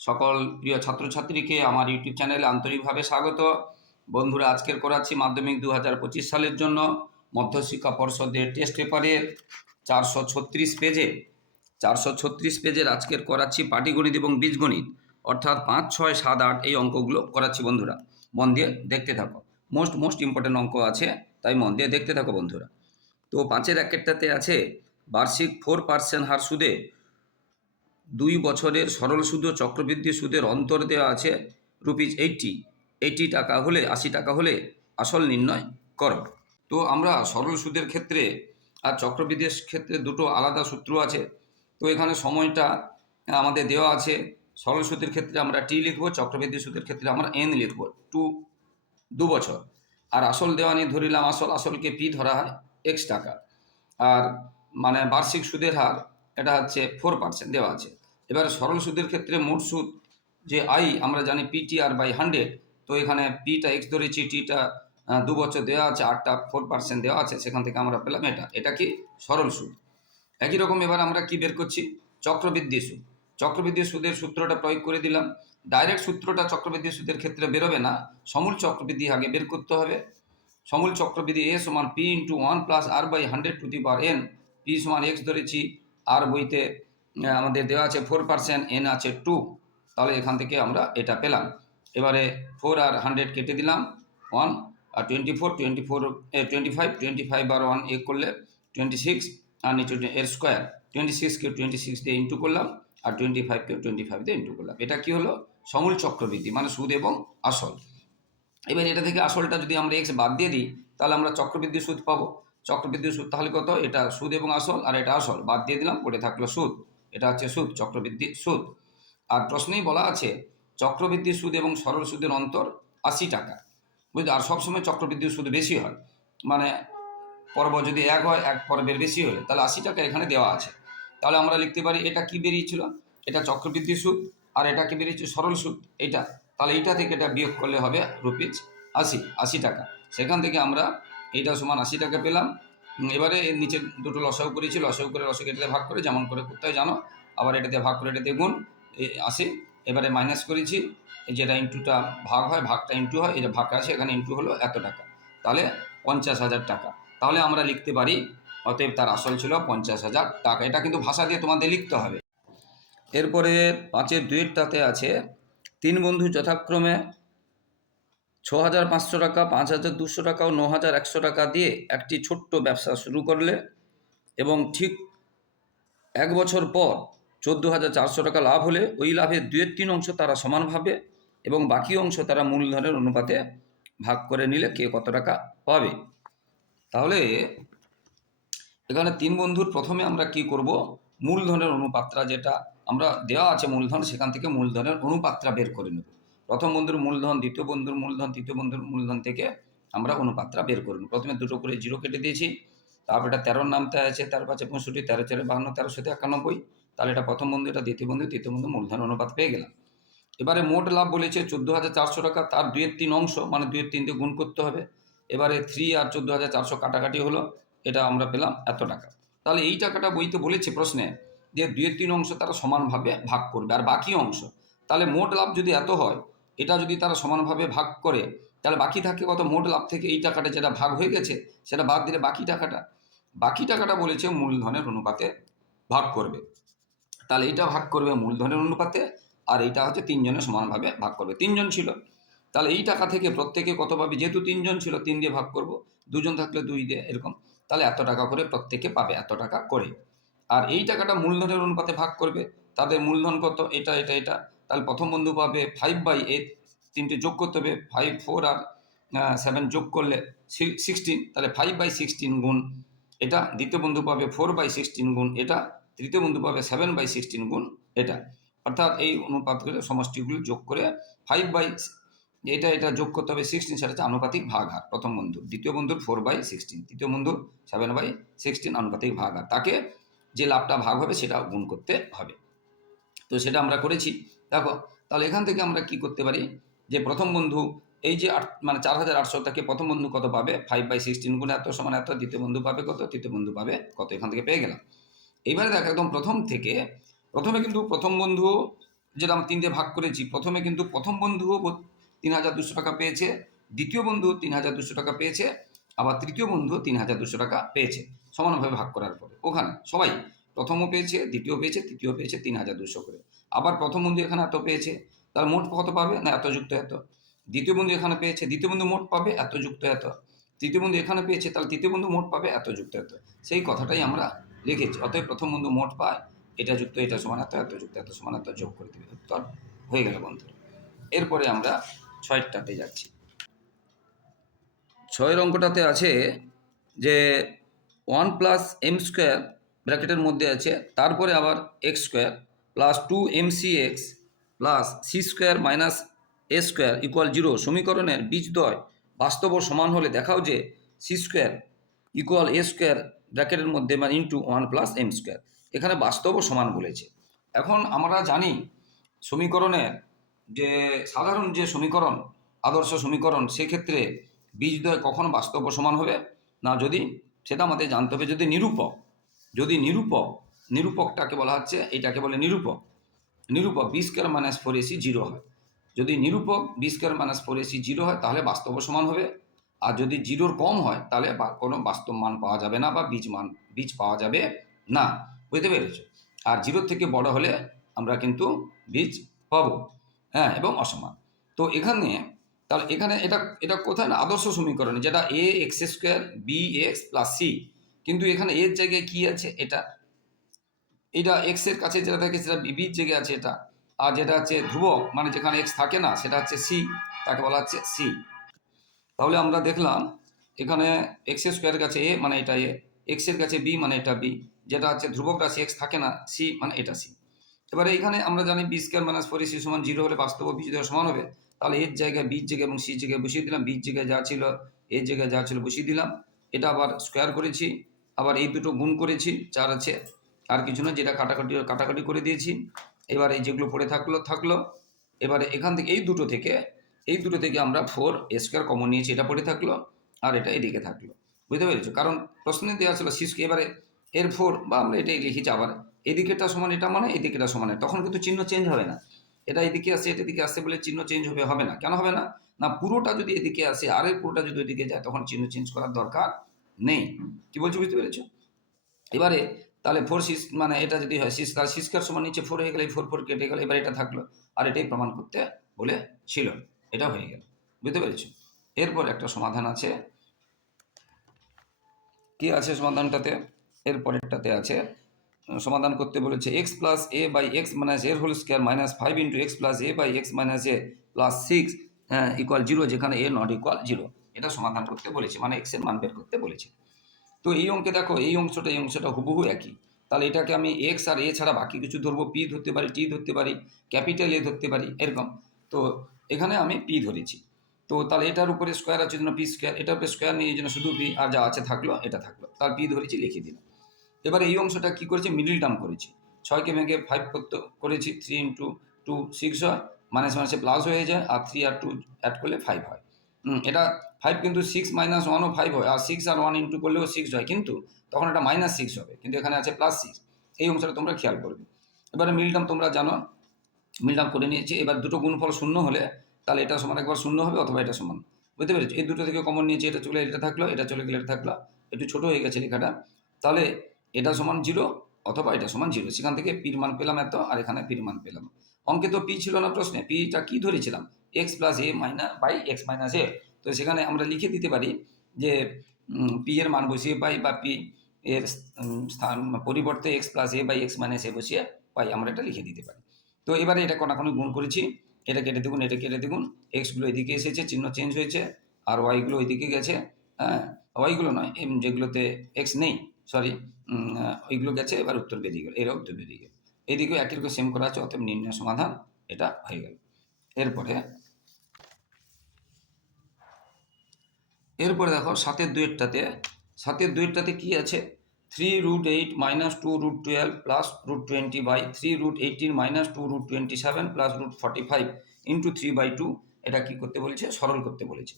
সকল প্রিয় ছাত্রছাত্রীকে আমার ইউটিউব চ্যানেলে আন্তরিকভাবে স্বাগত। বন্ধুরা, আজকের করাচ্ছি মাধ্যমিক দু পঁচিশ সালের জন্য মধ্যশিক্ষা পর্ষদের টেস্ট পেপারের চারশো ছত্রিশ পেজে চারশো ছত্রিশ পেজের আজকের করাচ্ছি পাটিগণিত এবং বীজগণিত। অর্থাৎ পাঁচ, ছয়, সাত, আট এই অঙ্কগুলো করাচ্ছি বন্ধুরা। মন দিয়ে দেখতে থাকো। মোস্ট মোস্ট ইম্পর্টেন্ট অঙ্ক আছে, তাই মন দিয়ে দেখতে থাকো বন্ধুরা। তো পাঁচের একটাতে আছে বার্ষিক ফোর পার্সেন্ট হার সুদে দুই বছরের সরল সুদ ও চক্রবৃদ্ধি সুদের অন্তর দেওয়া আছে রুপিজ এইটটি এইটি টাকা হলে, আশি টাকা হলে আসল নির্ণয় কর। তো আমরা সরল সুদের ক্ষেত্রে আর চক্রবৃদ্ধির ক্ষেত্রে দুটো আলাদা সূত্র আছে। তো এখানে সময়টা আমাদের দেওয়া আছে। সরল সুদের ক্ষেত্রে আমরা টি লিখব, চক্রবৃদ্ধি সুদের ক্ষেত্রে আমরা এন লিখব। টু, দু বছর। আর আসল দেওয়া নিয়ে ধরিলাম আসল, আসলকে পি ধরা হয় এক্স টাকা। আর মানে বার্ষিক সুদের হার, এটা হচ্ছে ফোর পার্সেন্ট দেওয়া আছে। এবার সরল সুদের ক্ষেত্রে মোট সুদ যে আই, আমরা জানি পিটি আর বাই হান্ড্রেড তো এখানে পিটা এক্স ধরেছি টিটা দু বছর দেওয়া আছে আটটা ফোর পার্সেন্ট দেওয়া আছে, সেখান থেকে আমরা পেলাম এটা। এটা কি সরল সুদ? একই রকম এবার আমরা কি বের করছি? চক্রবৃদ্ধি সুদ। চক্রবৃদ্ধি সুদের সূত্রটা প্রয়োগ করে দিলাম। ডাইরেক্ট সূত্রটা চক্রবৃদ্ধি সুদের ক্ষেত্রে বেরোবে না। সমূল চক্রবৃদ্ধি আগে বের করতে হবে। সমূল চক্রবৃদ্ধি এ সমান P into one plus R by hundred to the power n P সমান এক্স ধরেছি আর বইতে আমাদের দেওয়া আছে ফোর পার্সেন্ট এন আছে টু তাহলে এখান থেকে আমরা এটা পেলাম। এবারে ফোর আর হান্ড্রেড কেটে দিলাম ওয়ান আর twenty four twenty four twenty five twenty five আর ওয়ান এ করলে টোয়েন্টি সিক্স আর নিচে এর স্কোয়ার টোয়েন্টি সিক্সকে টোয়েন্টি সিক্স দিয়ে ইন্টু করলাম, আর টোয়েন্টি ফাইভকে টোয়েন্টি ফাইভ দিয়ে ইন্টু করলাম। এটা কি হলো? সমূল চক্রবৃদ্ধি মানে সুদ এবং আসল। এবার এটা থেকে আসলটা যদি আমরা এক্স বাদ দিয়ে দিই, তাহলে আমরা চক্রবৃদ্ধি সুদ পাবো। চক্রবৃদ্ধি সুদ তাহলে কত? এটা সুদ এবং আসল, আর এটা আসল। বাদ দিয়ে দিলাম, পড়ে থাকল সুদ। এটা হচ্ছে সুদ, চক্রবৃদ্ধি সুদ। আর প্রশ্নেই বলা আছে, চক্রবৃদ্ধি সুদ এবং সরল সুদের অন্তর আশি টাকা। বুঝলি? আর সবসময় চক্রবৃদ্ধি সুদ বেশি হয়। মানে পর্ব যদি এক হয়, এক পর্বের বেশি হলে, তাহলে আশি টাকা এখানে দেওয়া আছে। তাহলে আমরা লিখতে পারি, এটা কি বেরিয়েছিল? এটা চক্রবৃদ্ধি সুদ আর এটা কি বেরিয়েছে? সরল সুদ। এটা তাহলে এইটা থেকে এটা বিয়োগ করলে হবে রুপিজ আশি আশি টাকা। সেখান থেকে আমরা এইটা সমান আশি টাকা পেলাম। এবারে নিচে দুটো লসাও করেছি লসাও করে লসক এটাতে ভাগ করে যেমন করে করতে হয়, জানো? আবার এটাতে ভাগ করে এটাতে গুণ আশি এবারে মাইনাস করেছি যেটা ইন্টুটা ভাগ হয়, ভাগটা ইন্টু হয়, এটা ভাগ আছে, এখানে ইন্টু হলো এত টাকা। তাহলে পঞ্চাশ হাজার টাকা। তাহলে আমরা লিখতে পারি, অতএব তার আসল ছিল পঞ্চাশ হাজার টাকা। এটা কিন্তু ভাষা দিয়ে তোমাদের লিখতে হবে। এরপরে পাঁচের দুয়েরটাতে আছে, তিন বন্ধু যথাক্রমে ছ হাজার পাঁচশো টাকা পাঁচ হাজার দুশো টাকা ও ন হাজার একশো টাকা দিয়ে একটি ছোট্ট ব্যবসা শুরু করলে এবং ঠিক এক বছর পর চোদ্দ হাজার চারশো টাকা লাভ হলে ওই লাভের দুয়ের তিন অংশ তারা সমানভাবে এবং বাকি অংশ তারা মূলধনের অনুপাতে ভাগ করে নিলে কে কত টাকা পাবে। তাহলে এখানে তিন বন্ধুর প্রথমে আমরা কি করব? মূলধনের অনুপাতটা যেটা আমরা দেওয়া আছে মূলধন, সেখান থেকে মূলধনের অনুপাতটা বের করে নেব। প্রথম বন্ধুর মূলধন, দ্বিতীয় বন্ধুর মূলধন, তৃতীয় বন্ধুর মূলধন থেকে আমরা অনুপাতটা বের করে নেব প্রথমে দুটো করে জিরো কেটে দিয়েছি, তারপর এটা তেরোর নামতে আছে, তার পাশে পঁয়ষট্টি, তেরো চারে বাহান্ন, তেরো সাথে একানব্বই, তাহলে এটা প্রথম বন্ধু, এটা দ্বিতীয় বন্ধু, তৃতীয় বন্ধু মূলধন অনুপাত পেয়ে গেলাম। এবারে মোট লাভ বলেছে চোদ্দ হাজার চারশো টাকা, তার দুয়ের তিন অংশ মানে দুয়ের তিন দিয়ে গুণ করতে হবে। এবারে থ্রি আর চোদ্দ হাজার চারশো কাটাকাটি হলো, এটা আমরা পেলাম এত টাকা। তাহলে এই টাকাটা বইতে বলেছে প্রশ্নে যে দুয়ের তিন অংশ তারা সমানভাবে ভাগ করবে, আর বাকি অংশ, তাহলে মোট লাভ যদি এত হয় এটা যদি তারা সমানভাবে ভাগ করে, তাহলে বাকি থাকে কত? মোট লাভ থেকে এই টাকাটা যেটা ভাগ হয়ে গেছে, সেটা বাদ দিলে বাকি টাকাটা। বাকি টাকাটা বলেছে মূলধনের অনুপাতে ভাগ করবে। তাহলে এইটা ভাগ করবে মূলধনের অনুপাতে, আর এইটা হচ্ছে তিনজনে সমানভাবে ভাগ করবে। তিনজন ছিল। তাহলে এই টাকা থেকে প্রত্যেকে কত পাবে? যেহেতু তিনজন ছিল, তিন দিয়ে ভাগ করব। দুজন থাকলে দুই দিয়ে, এরকম। তাহলে এত টাকা করে প্রত্যেকে পাবে, এত টাকা করে। আর এই টাকাটা মূলধনের অনুপাতে ভাগ করবে। তাদের মূলধন কত? এটা এটা এটা। তাহলে প্রথম বন্ধু পাবে ফাইভ বাই এইট তিনটে যোগ করতে হবে ফাইভ ফোর আর সেভেন যোগ করলে সিক্সটিন তাহলে ফাইভ বাই সিক্সটিন গুণ এটা, দ্বিতীয় বন্ধু পাবে ফোর বাই সিক্সটিন গুণ এটা, তৃতীয় বন্ধু পাবে সেভেন বাই সিক্সটিন গুণ এটা। অর্থাৎ এই অনুপাতগুলো সমষ্টিগুলো যোগ করে ফাইভ বাই এটা এটা যোগ করতে হবে সিক্সটিন সেটা হচ্ছে আনুপাতিক ভাগ হার প্রথম বন্ধু। দ্বিতীয় বন্ধুর ফোর বাই সিক্সটিন তৃতীয় বন্ধুর সেভেন বাই সিক্সটিন আনুপাতিক ভাগ হার তাকে যে লাভটা ভাগ হবে সেটা গুণ করতে হবে। তো সেটা আমরা করেছি। দেখো, তাহলে এখান থেকে আমরা কি করতে পারি? যে প্রথম বন্ধু, এই যে আট মানে চার হাজার আটশো থেকে প্রথম বন্ধু কত পাবে? ফাইভ বাই সিক্সটিন গুণ এত সমান এত, দ্বিতীয় বন্ধু পাবে কত? তৃতীয় বন্ধু পাবে কত? এখান থেকে পেয়ে গেলাম। এইবারে দেখ, একদম প্রথম থেকে, প্রথমে কিন্তু প্রথম বন্ধু যেটা আমরা তিনটে ভাগ করেছি, প্রথমে কিন্তু প্রথম বন্ধুও তিন হাজার দুশো টাকা পেয়েছে, দ্বিতীয় বন্ধু তিন হাজার দুশো টাকা পেয়েছে, আবার তৃতীয় বন্ধু তিন হাজার দুশো টাকা পেয়েছে, সমানভাবে ভাগ করার পরে। ওখানে সবাই প্রথমও পেয়েছে দ্বিতীয় পেয়েছে তৃতীয় পেয়েছে তিন হাজার দুশো করে। আবার প্রথম বন্ধু এখানে এত পেয়েছে, তার মোট কত পাবে? না, এত যুক্ত এত। দ্বিতীয় বন্ধু এখানে পেয়েছে, দ্বিতীয় বন্ধু মোট পাবে এত যুক্ত এত। তৃতীয় বন্ধু এখানে পেয়েছে, তাহলে তৃতীয় বন্ধু মোট পাবে এত যুক্ত এত। সেই কথাটাই আমরা লিখেছি। অতএব প্রথম বন্ধু মোট পায়, এটা যুক্ত, এটা সমান এত এত যুক্ত এত সমান এত যোগ করে দিবে। উত্তর হয়ে গেল বন্ধু। এরপরে আমরা ছয়টাতে যাচ্ছি। ছয়ের অঙ্কটাতে আছে যে ওয়ান প্লাস এম স্কোয়ার ব্র্যাকেটের মধ্যে আছে, তারপরে আবার x square. Plus two m c x plus c square minus a square equal zero সমীকরণের বীজদ্বয় বাস্তব সমান হলে দেখাও যে c square equal a square ব্র্যাকেটের মধ্যে মানে into one plus m square এখানে বাস্তব সমান বলেছে। এখন আমরা জানি সমীকরণের যে সাধারণ যে সমীকরণ, আদর্শ সমীকরণ, সেক্ষেত্রে বীজদ্বয় কখন বাস্তব সমান হবে? না, যদি সেটা আমাদের জানতে হবে যদি নিরূপক যদি নিরূপক নিরূপকটাকে বলা হচ্ছে, এটাকে বলে নিরূপক। নিরূপক b square minus four ac zero হয়। যদি নিরূপক b square minus four ac zero হয়, তাহলে বাস্তব সমান হবে। আর যদি জিরোর কম হয়, তাহলে কোনো বাস্তব মান পাওয়া যাবে না বা বীজ মান, বীজ পাওয়া যাবে না। বুঝতে পেরেছ? আর জিরোর থেকে বড় হলে আমরা কিন্তু বীজ পাবো হ্যাঁ এবং অসমান। তো এখানে, তাহলে এখানে এটা এটা কোথায় না, আদর্শ সমীকরণ, যেটা a x square b x plus c কিন্তু এখানে এর জায়গায় কি আছে? এটা এটা এক্সের কাছে যেটা থাকে সেটা বির জায়গায় আছে এটা। আর যেটা হচ্ছে ধ্রুবক মানে যেখানে এক্স থাকে না, সেটা হচ্ছে সি তাকে বলা হচ্ছে সি তাহলে আমরা দেখলাম এখানে এক্স স্কোয়ারের কাছে এ মানে এটা এ এক্সের কাছে বি মানে এটা বি যেটা হচ্ছে ধ্রুবক রাশি এক্স থাকে না সি মানে এটা সি এবারে এখানে আমরা জানি b square minus four c সমান জিরো হলে বাস্তব বীজ দেওয়া সমান হবে। তাহলে এর জায়গায় বির জায়গায় এবং সি জায়গায় বসিয়ে দিলাম বির জায়গায় যা ছিল এর জায়গায় যা ছিল বসিয়ে দিলাম। এটা আবার স্কোয়ার করেছি, আবার এই দুটো গুণ করেছি, চার আছে আর কিছু না, যেটা কাটাকাটি কাটাকাটি করে দিয়েছি। এবার এই যেগুলো পড়ে থাকল থাকল। এবারে এখান থেকে, এই দুটো থেকে, এই দুটো থেকে আমরা ফোর স্কোয়ার কমন নিয়েছি, এটা পড়ে থাকল আর এটা এদিকে থাকল। বুঝতে পেরেছ? কারণ প্রশ্নে দেওয়া ছিল সিসকে এবারে এর ফোর বা আমরা এটাই লিখেছি আবার। এদিকেটা সমান এটা মানে এদিকেটা সমান তখন কিন্তু চিহ্ন চেঞ্জ হবে না। এটা এদিকে আসে এটা এদিকে আসছে বলে চিহ্ন চেঞ্জ হবে হবে না। কেন হবে না? না, পুরোটা যদি এদিকে আসে, আর এর পুরোটা যদি ওইদিকে যায়, তখন চিহ্ন চেঞ্জ করার দরকার নেই। কি বলছো বুঝতে পেরেছ? এবারে তাহলে ফোর সিস মানে এটা যদি হয় সিস তাহলে সিস্কার সমান নিচে ফোর হয়ে গেলে ফোর ফোর কেটে গেলে, এবার এটা থাকল। আর এটাই প্রমাণ করতে বলে ছিল। এটা হয়ে গেল। বুঝতে পেরেছ? এরপর একটা সমাধান আছে। কি আছে সমাধানটাতে? এর পরেরটাতে আছে, সমাধান করতে বলেছে x plus a by x minus এর whole square minus five into x plus a by x minus a plus six equal zero যেখানে এ নট ইকুয়াল জিরো এটা সমাধান করতে বলেছে মানে এক্সের মান বের করতে বলেছে। তো এই অঙ্কে দেখো, এই অংশটা এই অংশটা হুবহু একই। তাহলে এটাকে আমি এক্স আর এ ছাড়া বাকি কিছু ধরবো পি ধরতে পারি টি ধরতে পারি ক্যাপিটাল এ ধরতে পারি, এরকম। তো এখানে আমি পি ধরেছি। তো তাহলে এটার উপরে স্কোয়ার আছে জন্য পি স্কোয়ার এটার উপরে স্কোয়ার নিয়ে জন্য শুধু পি আর যা আছে থাকল, এটা থাকল। তার পি ধরেছি, লিখে দিলাম। এবার এই অংশটা কি করেছি? মিডিল টার্ম করেছি। ছয়কে ভেঙে ফাইভ করতে, করেছি থ্রি ইন্টু টু সিক্স হয় মাইনাস মাইনাসে প্লাস হয়ে যায়, আর থ্রি আর টু অ্যাড করলে ফাইভ হয়। এটা ফাইভ কিন্তু সিক্স মাইনাস ওয়ানও ফাইভ হয়, আর সিক্স আর ওয়ান ইন্টু করলেও সিক্স হয়, কিন্তু তখন এটা মাইনাস সিক্স হবে, কিন্তু এখানে আছে প্লাস সিক্স এই অংশটা তোমরা খেয়াল করবে। এবারে মিলটাম তোমরা জানো, মিলটাম করে নিয়েছি, এবার দুটো গুণফল শূন্য হলে তাহলে এটা সমান একবার শূন্য হবে অথবা এটা সমান, বুঝতে পেরেছ? এই দুটো থেকে কমন নিয়েছি, এটা চলে, এটা থাকল, এটা চলে গেলে এটা থাকল, একটু ছোটো হয়ে গেছে লেখাটা, তাহলে এটা সমান জিরো অথবা এটা সমান জিরো সেখান থেকে পির মান পেলাম এত, আর এখানে পির মান পেলাম। অঙ্কে তো পি ছিল না প্রশ্নে পিটা কি ধরেছিলাম? X plus a minus by x minus a তো সেখানে আমরা লিখে দিতে পারি যে পি এর মান বসিয়ে পাই বা পি এর স্থান পরিবর্তে x plus a by x minus a বসিয়ে পাই, আমরা এটা লিখে দিতে পারি। তো এবারে এটা কোনাকুনি গুণ করেছি। এটা কেটে দেখুন, এটা কেটে দেখুন। এক্সগুলো এদিকে এসেছে, চিহ্ন চেঞ্জ হয়েছে, আর ওয়াইগুলো ওইদিকে গেছে। হ্যাঁ ওয়াইগুলো নয় এম যেগুলোতে এক্স নেই সরি ওইগুলো গেছে, এবার উত্তর বেরিয়ে গেল এরা উত্তর বেরিয়ে গেল। এদিকেও একই রকম সেম করা আছে, অতএব নির্ণয় সমাধান এটা হয়ে গেল। এরপরে এরপরে দেখো সাতের দুইটাতে সাতের দুইটাতে কি আছে? Three root eight minus two root twelve plus root twenty by three root eighteen minus two root twenty seven plus root forty five into three by two এটা কি করতে বলেছে? সরল করতে বলেছে।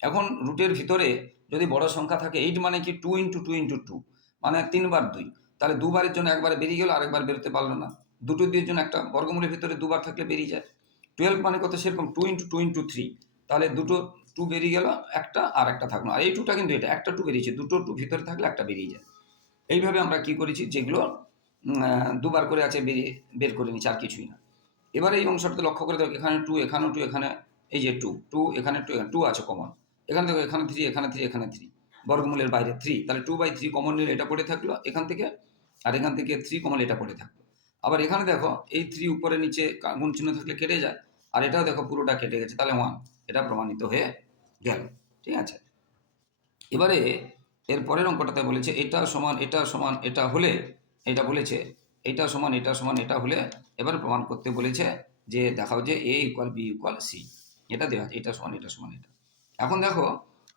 এখন রুটের ভিতরে যদি বড় সংখ্যা থাকে এইট মানে কি? Two into two into two মানে তিনবার দুই। তাহলে দুবারের জন্য একবার বেরিয়ে গেল, আরেকবার বেরোতে পারল না। দুটো দুইয়ের জন্য একটা বর্গমূলের ভিতরে দুবার থাকলে বেরিয়ে যায়। টুয়েলভ মানে কত? সেরকম two into two into three তাহলে দুটো টু বেরিয়ে গেল, একটা আর একটা থাকল আর এই টুটা কিন্তু এটা, একটা টু বেরিয়েছে, দুটো টু ভিতরে থাকলে একটা বেরিয়ে যায়। এইভাবে আমরা কি করেছি, যেগুলো দুবার করে আছে বেরিয়ে, বের করে নিচ্ছি আর কিছুই না। এবার এই অংশটাতে লক্ষ্য করে দেখো, এখানে টু এখানেও টু এখানে এই যে টু টু এখানে টু টু আছে কমন এখানে দেখো এখানে থ্রি এখানে থ্রি এখানে থ্রি বর্গমূলের বাইরে থ্রি তাহলে টু বাই থ্রি কমন নিলে এটা পড়ে থাকল, এখান থেকে, আর এখান থেকে থ্রি কমন এটা পড়ে থাকল। আবার এখানে দেখো, এই থ্রি উপরে নিচে গুণ চিহ্ন থাকলে কেটে যায়, আর এটাও দেখো পুরোটা কেটে গেছে, তাহলে ওয়ান এটা প্রমাণিত হয়ে গেল, ঠিক আছে? এবারে এর পরের অঙ্কটাতে বলেছে, এটা সমান এটা সমান, এটা হলে, এটা বলেছে, এটা সমান এটা সমান, এটা হলে, এবার প্রমাণ করতে বলেছে যে দেখাও যে a equal b equal c এটা দেওয়া এটা সমান এটা সমান, এটা। এখন দেখো,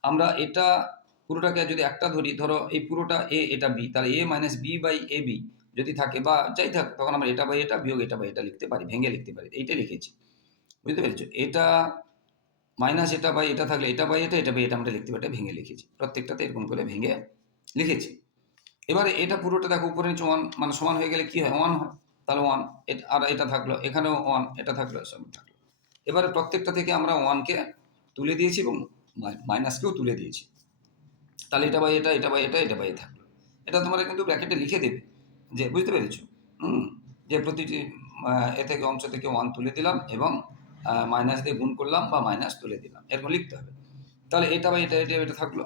আমরা এটা পুরোটাকে যদি একটা ধরি, ধরো এই পুরোটা এ এটা বি তাহলে a minus b by a b যদি থাকে বা যাই থাক, তখন আমরা এটা বাই এটা বিয়োগ এটা বাই এটা লিখতে পারি, ভেঙে লিখতে পারি এইটা লিখেছি বুঝতে পেরেছ? এটা মাইনাস এটা বাই এটা থাকলে এটা বাই এটা এটা বাই এটা আমরা লিখতে পারি ভেঙে লিখেছি। প্রত্যেকটাতে এরকম করে ভেঙে লিখেছি। এবারে এটা পুরোটা দেখো, উপরে নিচে ওয়ান মানে সমান হয়ে গেলে কি হয়? ওয়ান হয়। তাহলে ওয়ান আর এটা থাকল, এখানেও ওয়ান এটা থাকল সব থাকল। এবারে প্রত্যেকটা থেকে আমরা ওয়ানকে তুলে দিয়েছি এবং মাইনাসকেও তুলে দিয়েছি। তাহলে এটা বাই এটা এটা বাই এটা এটা বাই থাকল। এটা তোমরা কিন্তু ব্র্যাকেটে লিখে দেবে, যে, বুঝতে পেরেছ? হুম, যে প্রতিটি এ থেকে অংশ থেকে ওয়ান তুলে দিলাম এবং মাইনাস দিয়ে গুণ করলাম বা মাইনাস তুলে দিলাম। এরকম লিখতে হবে। তাহলে এটা বা এটা এটা এটা থাকল।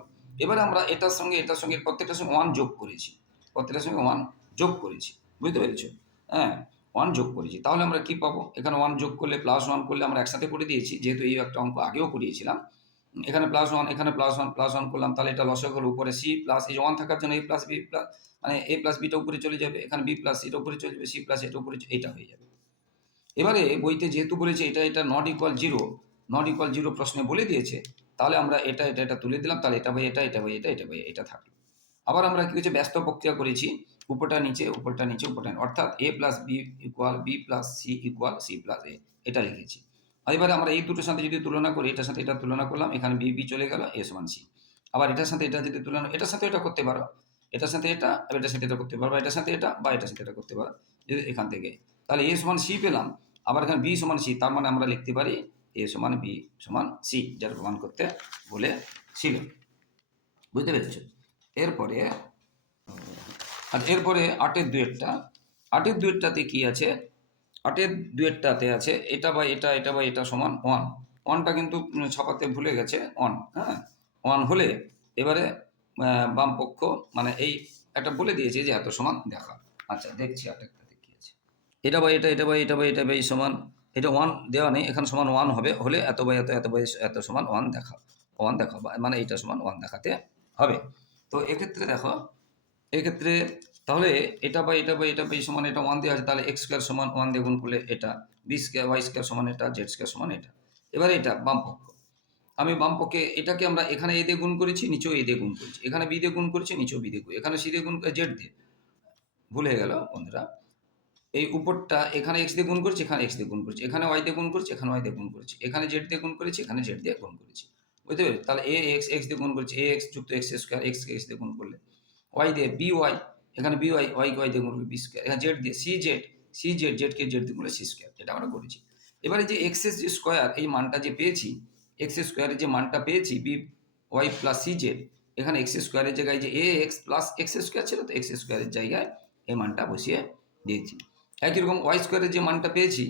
এবারে আমরা এটার সঙ্গে এটার সঙ্গে প্রত্যেকটার সঙ্গে ওয়ান যোগ করেছি। প্রত্যেকটার সঙ্গে ওয়ান যোগ করেছি। বুঝতে পেরেছ? হ্যাঁ ওয়ান যোগ করেছি। তাহলে আমরা কি পাবো? এখানে ওয়ান যোগ করলে প্লাস ওয়ান করলে আমরা একসাথে করে দিয়েছি। যেহেতু এই একটা অঙ্ক আগেও করিয়েছিলাম। এখানে প্লাস ওয়ান এখানে প্লাস ওয়ান প্লাস ওয়ান করলাম। তাহলে এটা লসক হলো উপরে সি প্লাস এই ওয়ান থাকার জন্য এ প্লাস বি প্লাস মানে এ প্লাস বিটা উপরে চলে যাবে। এখানে বি প্লাস এটা উপরে চলে যাবে সি প্লাস এটা উপরে এটা হয়ে যাবে। এবারে বইতে যেহেতু বলেছে এটা এটা not equal zero not equal zero প্রশ্নে বলে দিয়েছে, তাহলে আমরা এটা এটা এটা তুলে দিলাম, তাহলে এটা বাই, এটা এটা বাই, এটা এটা বাই, এটা থাকল আবার আমরা কি হচ্ছে, ব্যস্ত প্রক্রিয়া করেছি, উপরটা নিচে উপরটা নিচে, উপরটা। অর্থাৎ a plus b equal b plus c equal c plus a এটা লিখেছি আর এবারে আমরা এই দুটোর সাথে যদি তুলনা করি, এটার সাথে এটা তুলনা করলাম, এখানে বি বি চলে গেল এ সমান সি আবার এটার সাথে এটা যদি তুলনা, এটার সাথে এটা করতে পারো, এটার সাথে এটা এটার সাথে এটা করতে পারো এটার সাথে এটা, বা এটার সাথে এটা করতে পারো, যদি এখান থেকে তাহলে এ সমান সি পেলাম। আবার এখানে বি সমান সি, তার মানে আমরা লিখতে পারি এ সমান বি সমান সি যার প্রমাণ করতে বলেছিল বুঝতে পেরেছ? এরপরে, আর এরপরে আটের দুয়েরটা। আটের দুয়েরটাতে কি আছে? আটের দুয়েরটাতে আছে এটা বা এটা এটা বা এটা সমান ওয়ান। ওয়ানটা কিন্তু ছাপাতে ভুলে গেছে, ওয়ান হ্যাঁ? ওয়ান হলে এবারে বাম পক্ষ মানে এই একটা বলে দিয়েছে যে এত সমান দেখা। আচ্ছা দেখছি আছে এটা বা এটা এটা বা এটা বা এটা বা এই সমান, এটা ওয়ান দেওয়া নেই, এখানে সমান ওয়ান হবে, হলে এত বাই এত এত বাই এত সমান ওয়ান দেখা ওয়ান দেখা মানে এটা সমান ওয়ান দেখাতে হবে। তো এক্ষেত্রে দেখো, এক্ষেত্রে তাহলে এটা বা এটা বা এটা বা এই সমান এটা ওয়ান দেওয়া আছে, তাহলে এক্স স্কোয়ার সমান ওয়ান দিয়ে গুণ করলে এটা বি স্কোয়ার ওয়াই স্কোয়ার সমান এটা জেড স্কোয়ার সমান এটা। এবার এটা বাম পক্ষ। আমি বাম পক্ষে এটাকে আমরা এখানে এ দিয়ে গুণ করেছি, নিচেও এ দিয়ে গুণ করেছি। এখানে বি দিয়ে গুণ করেছি, নিচেও বি দিয়ে এখানে সি দিয়ে গুণ জেড দিয়ে। ভুলে গেল, বন্ধুরা। এই উপরটা এখানে এক্স দিয়ে গুণ করেছি এখানে এক্স দিয়ে গুণ করেছি এখানে ওয়াই দিয়ে গুণ করেছি এখানে ওয়াই দিয়ে গুণ করেছি এখানে জেড দিয়ে গুণ করেছি এখানে জেড দিয়ে গুণ করেছি বুঝতে পেরেছি তাহলে এ এক্স এক্স দিয়ে গুণ করেছি এ এক্স যুক্ত এক্স স্কোয়ার এক্স এক্স দিয়ে গুণ করলে ওয়াই দিয়ে বি ওয়াই এখানে বি ওয়াই ওয়াই ওয়াই দিয়ে গুণ করলে বি স্কোয়ার এখানে জেড দিয়ে সি জেড সি জেড জেডকে জেড দিয়ে গুণলে সি স্কোয়ার এটা আমরা করেছি এবারে যে এক্স এস স্কোয়ার এই মানটা যে পেয়েছি এক্স স্কোয়ারের যে মানটা পেয়েছি b y plus c z এখানে এক্স স্কোয়ারের জায়গায় যে a x plus x square ছিল তো এক্স স্কোয়ারের জায়গায় এই মানটা বসিয়ে দিয়েছি একই রকম ওয়াই স্কোয়ারের যে মানটা পেয়েছি,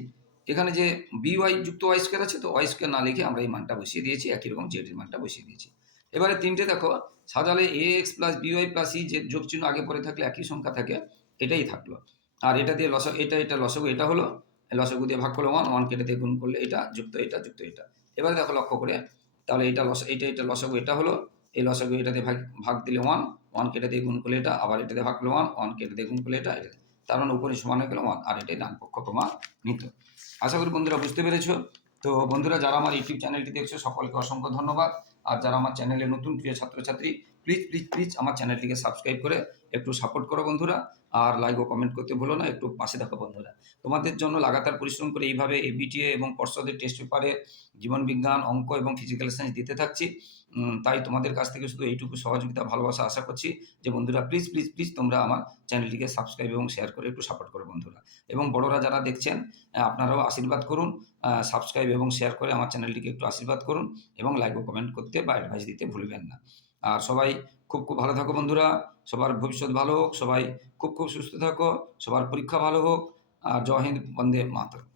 এখানে যে বি ওয়াই যুক্ত ওয়াই স্কোয়ার আছে, তো ওয়াই স্কোয়ার না লিখে আমরা এই মানটা বসিয়ে দিয়েছি, একই রকম জেড এর মানটা বসিয়ে দিয়েছি। এবারে তিনটে দেখো সাজালে a x plus b y plus e যে যোগ চিহ্ন আগে পরে থাকলে একই সংখ্যা থাকে, এটাই থাকল। আর এটা দিয়ে লসক এটা এটা লসক এটা হলো, লসগু দিয়ে ভাগ করলে ওয়ান ওয়ান কেটে দিয়ে গুণ করলে এটা, যুক্ত এটা যুক্ত এটা। এবারে দেখো লক্ষ্য করে, তাহলে এটা লস, এটা এটা লসগু, এটা হলো, এই লসগু এটা দিয়ে ভাগ ভাগ দিলে ওয়ান ওয়ান কেটে দিয়ে গুণ করলে এটা, আবার এটা দিয়ে ভাগ করলে ওয়ান ওয়ান কেটে দিয়ে গুণ করলে এটা এটা তার মানে উপরে সমান হয়ে গেল মত আর এটাই ডান পক্ষ প্রমাণ নিত। আশা করি বন্ধুরা বুঝতে পেরেছ। তো বন্ধুরা, যারা আমার ইউটিউব চ্যানেলটি দেখছ, সকলকে অসংখ্য ধন্যবাদ। আর যারা আমার চ্যানেলে নতুন প্রিয় ছাত্রছাত্রী প্লিজ প্লিজ প্লিজ আমার চ্যানেলটিকে সাবস্ক্রাইব করে একটু সাপোর্ট করো বন্ধুরা। আর লাইক ও কমেন্ট করতে ভুলো না, একটু পাশে থাকো বন্ধুরা। তোমাদের জন্য লাগাতার পরিশ্রম করে এইভাবে এবিটিএ এবং পর্ষদের টেস্ট পেপারে জীবন বিজ্ঞান, অঙ্ক এবং ফিজিক্যাল সায়েন্স দিতে থাকছি। তাই তোমাদের কাছ থেকে শুধু এইটুকু সহযোগিতা, ভালোবাসা আশা করছি যে বন্ধুরা প্লিজ প্লিজ প্লিজ তোমরা আমার চ্যানেলটিকে সাবস্ক্রাইব এবং শেয়ার করে একটু সাপোর্ট করো বন্ধুরা। এবং বড়রা যারা দেখছেন আপনারাও আশীর্বাদ করুন সাবস্ক্রাইব এবং শেয়ার করে আমার চ্যানেলটিকে একটু আশীর্বাদ করুন এবং লাইক ও কমেন্ট করতে বা অ্যাডভাইস দিতে ভুলবেন না। আর সবাই খুব খুব ভালো থাকো বন্ধুরা। সবার ভবিষ্যৎ ভালো হোক, সবাই খুব খুব সুস্থ থাকো, সবার পরীক্ষা ভালো হোক। আর জয় হিন্দ, বন্দে মাতরম।